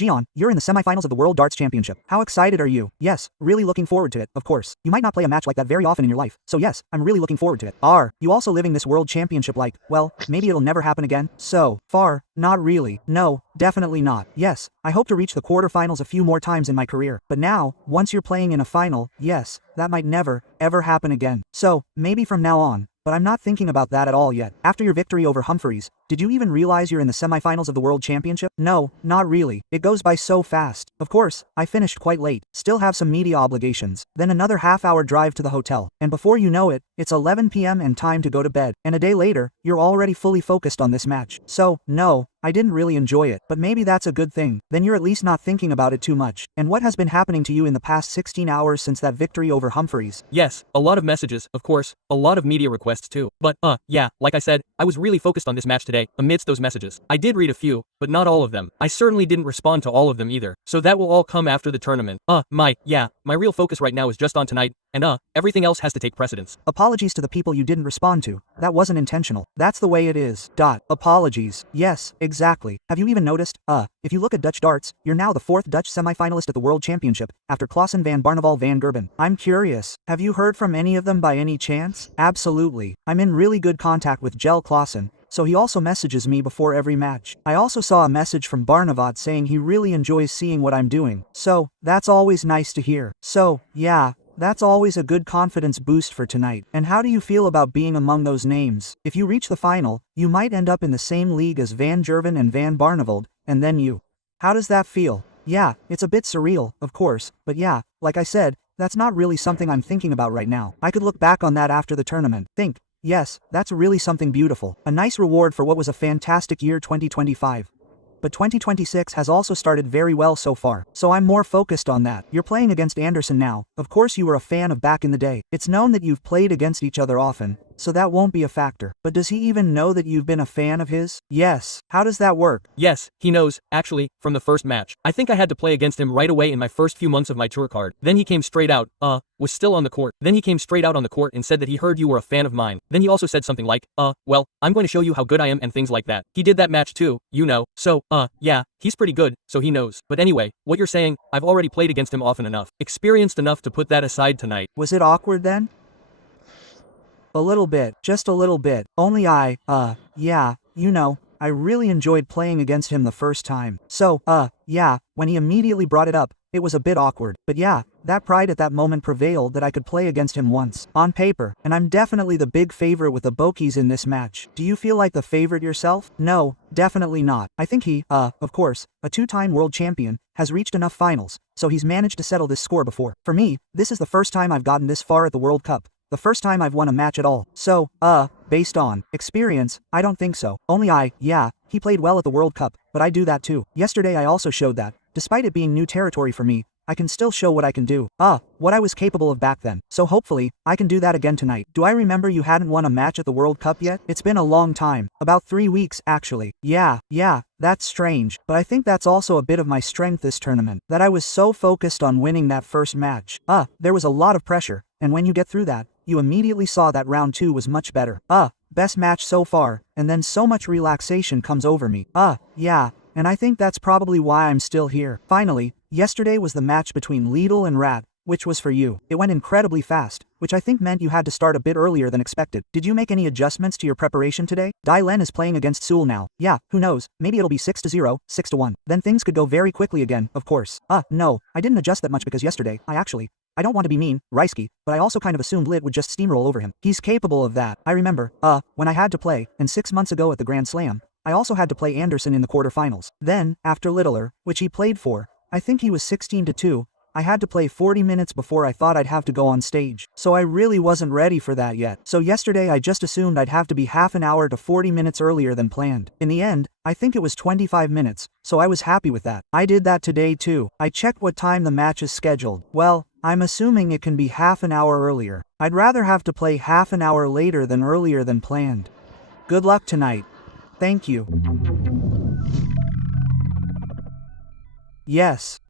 Gian, you're in the semifinals of the World Darts Championship. How excited are you? Yes, really looking forward to it, of course. You might not play a match like that very often in your life, so yes, I'm really looking forward to it. Are you also living this World Championship like, well, maybe it'll never happen again? So far, not really. No, definitely not. Yes, I hope to reach the quarterfinals a few more times in my career. But now, once you're playing in a final, yes, that might never, ever happen again. So, maybe from now on. But I'm not thinking about that at all yet. After your victory over Humphreys, did you even realize you're in the semifinals of the World Championship? No, not really. It goes by so fast. Of course, I finished quite late, still have some media obligations, then another half-hour drive to the hotel, and before you know it, it's 11 p.m. and time to go to bed, and a day later, you're already fully focused on this match. So, no, I didn't really enjoy it, but maybe that's a good thing. Then you're at least not thinking about it too much. And what has been happening to you in the past 16 hours since that victory over Humphreys? Yes, a lot of messages, of course, a lot of media requests too. But, yeah, like I said, I was really focused on this match today, amidst those messages. I did read a few, but not all of them. I certainly didn't respond to all of them either. So that will all come after the tournament. My real focus right now is just on tonight, and everything else has to take precedence. Apologies to the people you didn't respond to. That wasn't intentional. That's the way it is. Apologies. Yes, exactly. Have you even noticed? If you look at Dutch darts, you're now the 4th Dutch semifinalist at the World Championship, after Clausen van Barneveld van Gerben. I'm curious, have you heard from any of them by any chance? Absolutely. I'm in really good contact with Jel Clausen, so he also messages me before every match. I also saw a message from Barneveld saying he really enjoys seeing what I'm doing, so that's always nice to hear. So, yeah, that's always a good confidence boost for tonight. And how do you feel about being among those names? If you reach the final, you might end up in the same league as Van Gerven and Van Barneveld, and then you. How does that feel? Yeah, it's a bit surreal, of course, but yeah, like I said, that's not really something I'm thinking about right now. I could look back on that after the tournament. Think, yes, that's really something beautiful. A nice reward for what was a fantastic year 2025. But 2026 has also started very well so far, so I'm more focused on that. You're playing against Anderson now. Of course you were a fan of back in the day. It's known that you've played against each other often, so that won't be a factor. But does he even know that you've been a fan of his? Yes. How does that work? Yes, he knows, actually, from the first match. I think I had to play against him right away in my first few months of my tour card. Then he came straight out, was still on the court. Then he came straight out on the court and said that he heard you were a fan of mine. Then he also said something like, well, I'm going to show you how good I am and things like that. He did that match too, you know. So, yeah, he's pretty good, so he knows. But anyway, what you're saying, I've already played against him often enough. Experienced enough to put that aside tonight. Was it awkward then? A little bit, just a little bit. Only yeah, you know, I really enjoyed playing against him the first time. So, yeah, when he immediately brought it up, it was a bit awkward. But yeah, that pride at that moment prevailed that I could play against him once, on paper, and I'm definitely the big favorite with the Bokies in this match. Do you feel like the favorite yourself? No, definitely not. I think he, of course, a 2-time world champion, has reached enough finals, so he's managed to settle this score before. For me, this is the first time I've gotten this far at the World Cup. The first time I've won a match at all. So, based on experience, I don't think so. Only yeah, he played well at the World Cup, but I do that too. Yesterday I also showed that, despite it being new territory for me, I can still show what I can do. What I was capable of back then. So hopefully, I can do that again tonight. Do I remember you hadn't won a match at the World Cup yet? It's been a long time. About 3 weeks, actually. Yeah, that's strange. But I think that's also a bit of my strength this tournament. That I was so focused on winning that first match. There was a lot of pressure, and when you get through that, you immediately saw that round 2 was much better. Best match so far, and then so much relaxation comes over me. Yeah, and I think that's probably why I'm still here. Finally, yesterday was the match between Lidl and Rat, which was for you. It went incredibly fast, which I think meant you had to start a bit earlier than expected. Did you make any adjustments to your preparation today? Dylan is playing against Seoul now. Yeah, who knows, maybe it'll be 6-0, 6-1. Then things could go very quickly again, of course. No, I didn't adjust that much because yesterday, I don't want to be mean, Reisky, but I also kind of assumed Lit would just steamroll over him. He's capable of that. I remember, when I had to play, and 6 months ago at the Grand Slam, I also had to play Anderson in the quarterfinals. Then, after Littler, which he played for, I think he was 16-2, I had to play 40 minutes before I thought I'd have to go on stage. So I really wasn't ready for that yet. So yesterday I just assumed I'd have to be half an hour to 40 minutes earlier than planned. In the end, I think it was 25 minutes, so I was happy with that. I did that today too. I checked what time the match is scheduled. Well, I'm assuming it can be half an hour earlier. I'd rather have to play half an hour later than earlier than planned. Good luck tonight. Thank you. Yes.